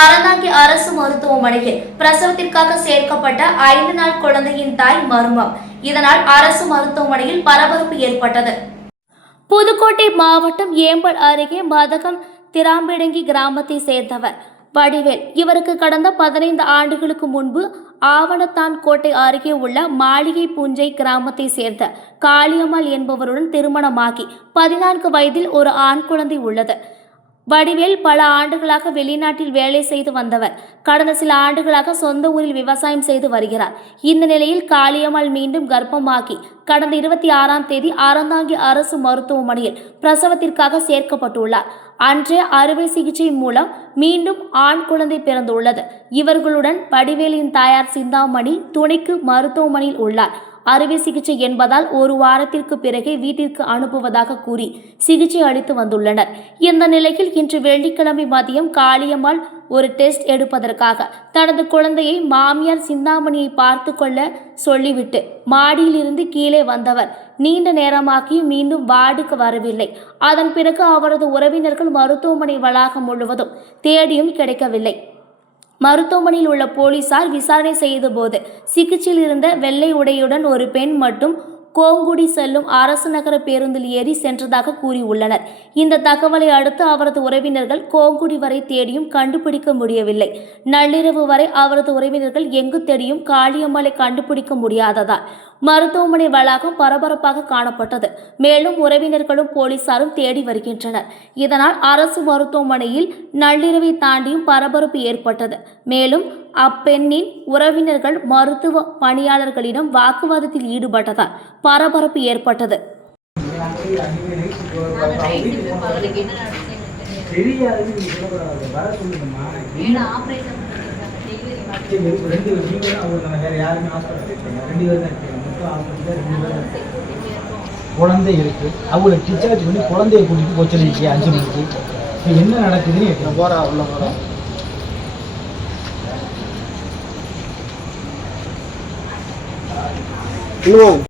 அறந்தாங்கி அரசு மருத்துவமனையில் பிரசவத்திற்காக சேர்க்கப்பட்ட 5 நாள் குழந்தையின் தாய் மர்மம். இதனால் அரசு மருத்துவமனையில் பரபரப்பு ஏற்பட்டது. புதுக்கோட்டை மாவட்டம் ஏம்பல் அருகே மதகம் திராம்பிடங்கி கிராமத்தை சேர்ந்தவர் வடிவேல். இவருக்கு கடந்த 15 ஆண்டுகளுக்கு முன்பு ஆவணத்தான் கோட்டை அருகே உள்ள மாளிகை பூஞ்சை கிராமத்தை சேர்ந்த காளியம்மாள் என்பவருடன் திருமணமாகி 14 வயதில் ஒரு ஆண் குழந்தை உள்ளது. வடிவேல் பல ஆண்டுகளாக வெளிநாட்டில் வேலை செய்து வந்தவர். கடந்த சில ஆண்டுகளாக சொந்த ஊரில் விவசாயம் செய்து வருகிறார். இந்த நிலையில் காளியம்மாள் மீண்டும் கர்ப்பமாகி கடந்த 26ஆம் தேதி அறந்தாங்கி அரசு மருத்துவமனையில் பிரசவத்திற்காக சேர்க்கப்பட்டுள்ளார். அன்றைய அறுவை சிகிச்சை மூலம் மீண்டும் ஆண் குழந்தை பிறந்துள்ளது. இவர்களுடன் வடிவேலின் தாயார் சிந்தாமணி துணைக்கு மருத்துவமனையில் உள்ளார். அறுவை சிகிச்சை என்பதால் ஒரு வாரத்திற்கு பிறகே வீட்டிற்கு அனுப்புவதாக கூறி சிகிச்சை அளித்து வந்துள்ளனர். இந்த நிலையில் இன்று வெள்ளிக்கிழமை மதியம் காளியம்மாள் ஒரு டெஸ்ட் எடுப்பதற்காக தனது குழந்தையை மாமியார் சிந்தாமணியை பார்த்து கொள்ள சொல்லிவிட்டு மாடியில் இருந்து கீழே வந்தவர் நீண்ட நேரமாகியும் மீண்டும் வார்டுக்கு வரவில்லை. அதன் பிறகு அவரது உறவினர்கள் மருத்துவமனை வளாகம் முழுவதும் தேடியும் கிடைக்கவில்லை. மருத்துவமனையில் உள்ள போலீசார் விசாரணை செய்தபோது சிகிச்சையில் இருந்த வெள்ளை உடையுடன் ஒரு பெண் மட்டும் கோங்குடி செல்லும் அரசு நகர பேருந்தில் ஏறி சென்றதாக கூறியுள்ளனர். இந்த தகவலை அடுத்து அவரது உறவினர்கள் கோங்குடி வரை தேடியும் கண்டுபிடிக்க முடியவில்லை. நள்ளிரவு வரை அவரது உறவினர்கள் எங்கு தேடியும் காளியம்மாளை கண்டுபிடிக்க முடியாததால் மருத்துவமனை வளாகம் பரபரப்பாக காணப்பட்டது. மேலும் உறவினர்களும் போலீசாரும் தேடி வருகின்றனர். இதனால் அரசு மருத்துவமனையில் நள்ளிரவை தாண்டியும் பரபரப்பு ஏற்பட்டது. மேலும் அப்பெண்ணின் உறவினர்கள் மருத்துவ பணியாளர்களிடம் வாக்குவாதத்தில் ஈடுபட்டதால் பரபரப்பு ஏற்பட்டது. குழந்தை இருக்கு, அவங்களை டிஸ்சார்ஜ் பண்ணி குழந்தைய கூட்டிட்டு போய் சொல்லிருக்கீங்க 5 மணிக்கு. என்ன நடக்குதுன்னு போறா உள்ள போற கேட்ட